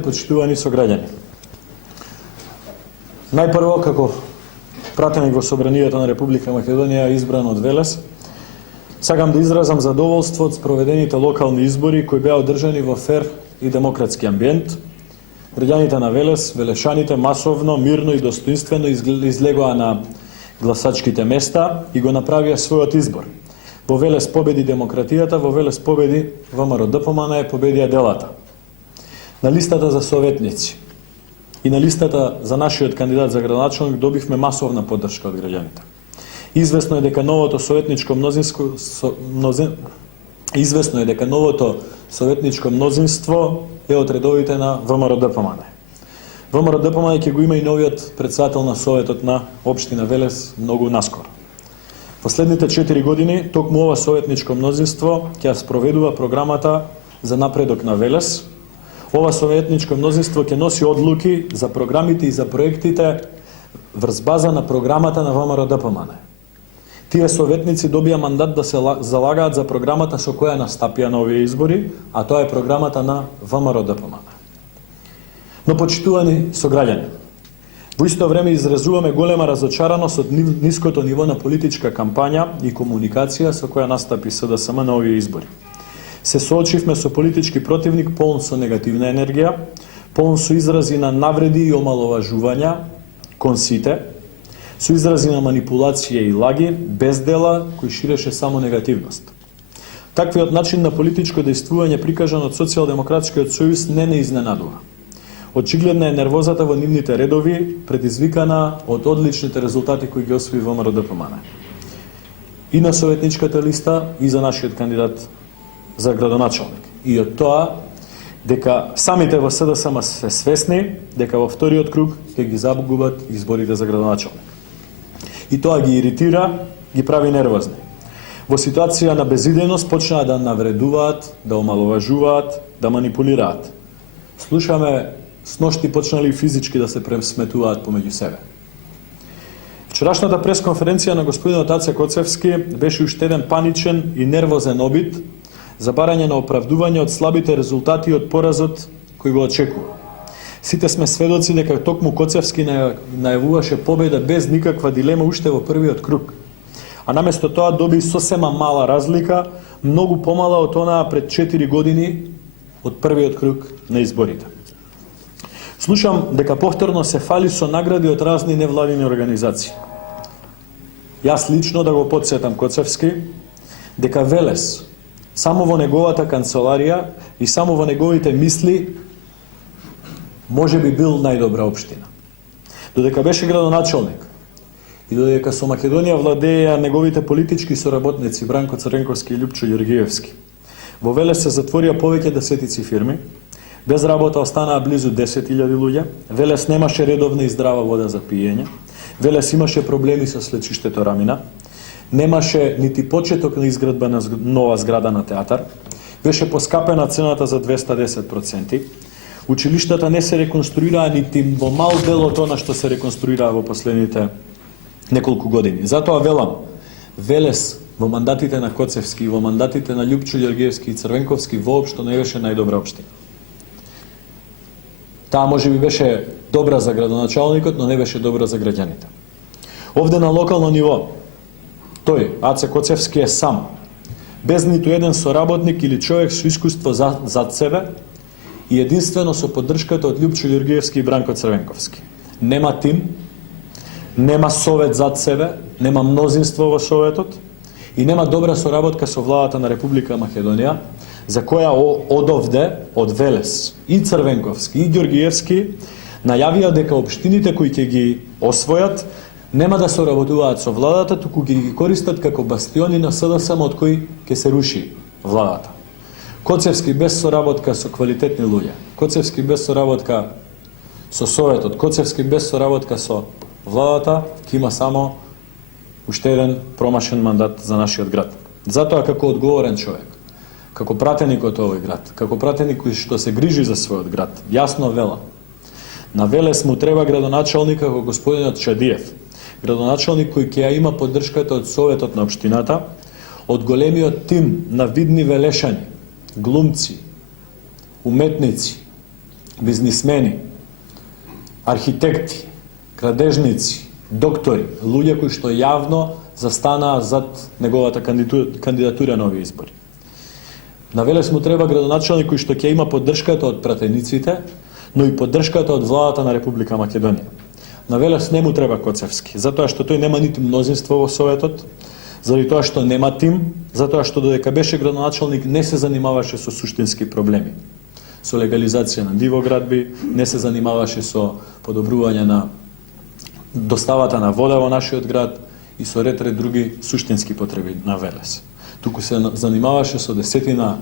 Почитувани сограѓани. Најпрво, како пратеник во Собранието на Република Македонија избран од Велес, сакам да изразам задоволство од спроведените локални избори кои беа одржани во фер и демократски амбиент. Граѓаните на Велес, велешаните масовно, мирно и достоинствено излегоа на гласачките места и го направија својот избор. Во Велес победи демократијата, во Велес победи ВМРО-ДПМН, победија делата. На листата за советници и на листата за нашиот кандидат за градоначалник добивме масовна поддршка од граѓаните. Известно е дека новото советничко мнозинство е од редовите на ВМРО-ДПМН. ВМРО-ДПМН ќе го има и новиот председател на Советот на општина Велес многу наскоро. Последните 4 години токму ова советничко мнозинство ќе спроведува програмата за напредок на Велес. Ова советничко мнозинство ќе носи одлуки за програмите и за проектите врз база на програмата на ВМРО-ДПМН. Тие советници добија мандат да се залагаат за програмата со која настапија на овие избори, а тоа е програмата на ВМРО-ДПМН. Но почитувани сограѓани, во исто време изразуваме голема разочараност од ниското ниво на политичка кампања и комуникација со која настапи СДСМ на овие избори. Се соочивме со политички противник полн со негативна енергија, полн со изрази на навреди и омаловажувања кон сите, со изрази на манипулација и лаги, без дела, кои ширеше само негативност. Таквиот начин на политичко дејствување прикажан од Социјалдемократскиот сојуз не изненадува. Очигледна е нервозата во нивните редови, предизвикана од одличните резултати кои ги освои ВМРО-ДПМН. И на советничката листа, и за нашиот кандидат за градоначалник. И од тоа дека самите во СДСМ се свесни дека во вториот круг ќе ги загубат изборите за градоначалник. И тоа ги иритира, ги прави нервозни. Во ситуација на безидејност почнаа да навредуваат, да омаловажуваат, да манипулираат. Слушаме, сношти почнали физички да се пресметуваат помеѓу себе. Вчерашната пресконференција на господинот Аце Коцевски беше уште еден паничен и нервозен обид за барање на оправдување од слабите резултати и од поразот кој го очекува. Сите сме сведоци дека токму Коцевски најавуваше победа без никаква дилема уште во првиот круг. А наместо тоа доби сосема мала разлика, многу помала од онаа пред 4 години од првиот круг на изборите. Слушам дека повторно се фали со награди од разни невладини организации. Јас лично да го потсетам Коцевски дека Велес само во неговата канцеларија и само во неговите мисли може би бил најдобра општина. Додека беше градоначалник и додека со Македонија владеја неговите политички соработници Бранко Црвенковски и Љупчо Ѓоргиевски, во Велес се затворија повеќе десетици фирми, без работа останаа близу 10.000 луѓе, Велес немаше редовна и здрава вода за пиење, Велес имаше проблеми со слечиштето Рамина, немаше нити почеток на изградба на нова зграда на театар, беше поскапена цената за 210%, училиштата не се реконструираа нити во мал дел од она што се реконструираа во последните неколку години. Затоа велам, Велес во мандатите на Коцевски, во мандатите на Љупчо Ѓоргиевски и Црвенковски воопшто не беше најдобра општина. Таа можеби беше добра за градоначалникот, но не беше добра за граѓаните. Овде на локално ниво, тој, Аце Коцевски, е сам, без ниту еден соработник или човек со искуство зад себе и единствено со поддршката од Љупчо Ѓоргиевски и Бранко Црвенковски. Нема тим, нема совет зад себе, нема мнозинство во советот и нема добра соработка со владата на Република Македонија, за која од овде, од Велес, и Црвенковски, и Ѓоргиевски, најавија дека општините кои ќе ги освојат нема да соработуваат со владата, туку ги користат како бастиони на СДСМ од кои ќе се руши владата. Коцевски без соработка со квалитетни луѓе, Коцевски без соработка со советот, Коцевски без соработка со владата, ќе има само уште еден промашен мандат за нашиот град. Затоа како одговорен човек, како пратеник од овој град, како пратеник кој што се грижи за својот град, јасно велам, на Велес му треба градоначалник како господинот Чадиев, градоначалник кој ќе ја има поддршката од Советот на општината, од големиот тим на видни велешани, глумци, уметници, бизнисмени, архитекти, градежници, доктори, луѓе кои што јавно застанаа зад неговата кандидатура на овие избори. На Велес му треба градоначалник кој што ќе има поддршката од пратениците, но и поддршката од владата на Република Македонија. На Велес не му треба Коцевски, затоа што тој нема ниту мнозинство во Советот, заради тоа што нема тим, затоа што додека беше градоначалник не се занимаваше со суштински проблеми. Со легализација на дивоградби, не се занимаваше со подобрување на доставата на вода во нашиот град и со ред други суштински потреби на Велес. Туку се занимаваше со десетина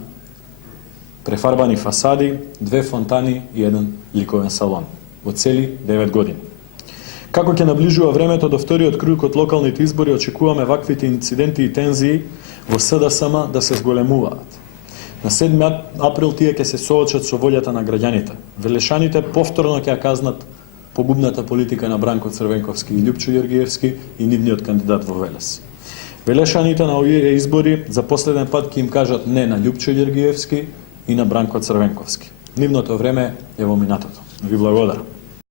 префарбани фасади, 2 фонтани и 1 ликовен салон во цели 9 години. Како ќе наближува времето до вториот круг од локалните избори, очекуваме ваквите инциденти и тензии во СДСМ да се зголемуваат. На 7 април тие ќе се соочат со волјата на граѓаните. Велешаните повторно ќе ја казнат погубната политика на Бранко Црвенковски и Љупчо Ѓоргиевски и нивниот кандидат во Велес. Велешаните на овие избори за последен пат ќе им кажат не на Љупчо Ѓоргиевски и на Бранко Црвенковски. Нивното време е во минатото. Ви благодарам.